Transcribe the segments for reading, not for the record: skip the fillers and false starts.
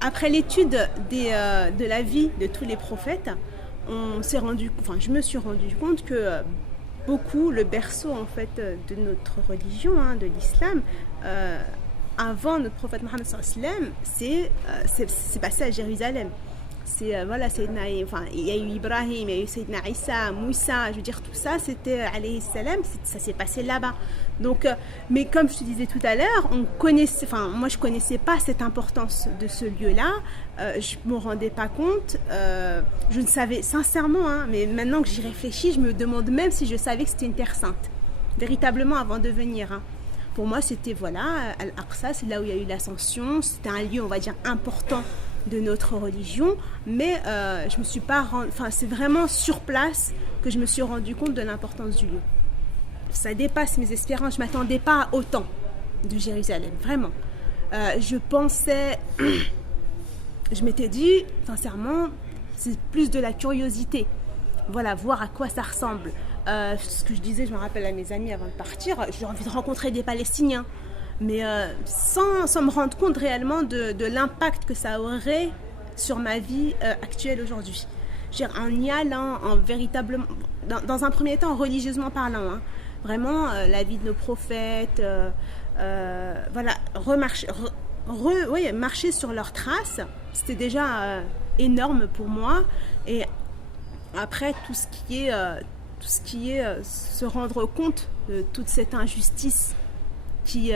après l'étude de la vie de tous les prophètes, je me suis rendu compte que beaucoup, le berceau en fait de notre religion, hein, de l'islam, avant notre prophète Mohammed sallallahu alayhi wa sallam, c'est passé à Jérusalem. Voilà, il y a eu Ibrahim, il y a eu Sayyidina Isa, Moussa, je veux dire tout ça, c'était alayhi salam, ça s'est passé là-bas. Donc, mais comme je te disais tout à l'heure, moi je connaissais pas cette importance de ce lieu-là, je me rendais pas compte, je ne savais sincèrement, hein, mais maintenant que j'y réfléchis, je me demande même si je savais que c'était une terre sainte, véritablement avant de venir. Hein. Pour moi, c'était Al-Aqsa, c'est là où il y a eu l'ascension, c'était un lieu, on va dire, important de notre religion, mais je me suis pas c'est vraiment sur place que je me suis rendu compte de l'importance du lieu. Ça dépasse mes espérances, je m'attendais pas à autant de Jérusalem, vraiment. Je pensais, je m'étais dit, sincèrement, c'est plus de la curiosité. Voilà, voir à quoi ça ressemble. Ce que je disais, je me rappelle à mes amis avant de partir, j'ai envie de rencontrer des Palestiniens. Mais sans me rendre compte réellement de l'impact que ça aurait sur ma vie actuelle aujourd'hui. En y allant, véritablement, dans un premier temps, religieusement parlant, hein, vraiment la vie de nos prophètes, marcher sur leurs traces, c'était déjà énorme pour moi. Et après, tout ce qui est se rendre compte de toute cette injustice qui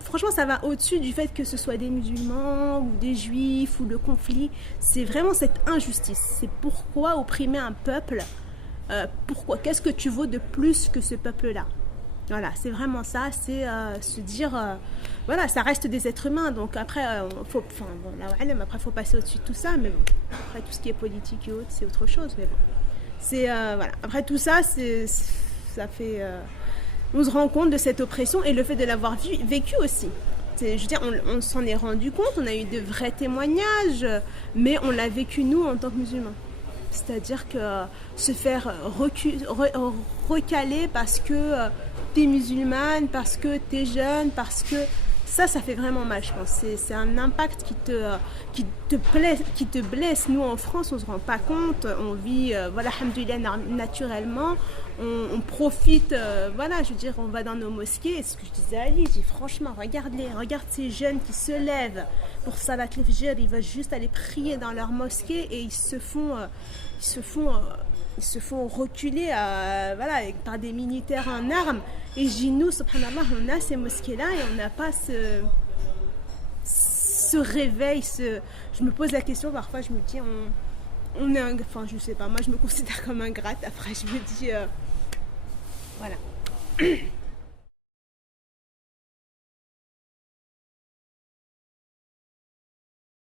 franchement ça va au-dessus du fait que ce soit des musulmans ou des juifs ou le conflit, c'est vraiment cette injustice, c'est pourquoi opprimer un peuple, pourquoi, qu'est-ce que tu vaux de plus que ce peuple-là, voilà, c'est vraiment ça, c'est se dire voilà, ça reste des êtres humains, donc après faut passer au-dessus de tout ça, mais bon, après tout ce qui est politique et autres, c'est autre chose, mais bon, c'est voilà, après tout ça, ça fait on se rend compte de cette oppression et le fait de l'avoir vécu aussi. Je veux dire, on s'en est rendu compte, on a eu de vrais témoignages, mais on l'a vécu nous en tant que musulmans. C'est-à-dire que se faire recaler parce que t'es musulmane, parce que t'es jeune, parce que ça fait vraiment mal, je pense. C'est un impact qui te blesse. Nous, en France, on ne se rend pas compte. On vit, alhamdoulilah, naturellement. On profite, je veux dire, on va dans nos mosquées. Et ce que je disais à Ali, je dis franchement, regarde ces jeunes qui se lèvent pour Salat al-Fajr. Ils veulent juste aller prier dans leur mosquée et ils se font reculer par des militaires en armes. Et je dis, nous, subhanallah, on a ces mosquées-là et on n'a pas ce réveil. Je me pose la question, parfois, je me dis, on est je sais pas, moi, je me considère comme ingrate. Après, je me dis, voilà.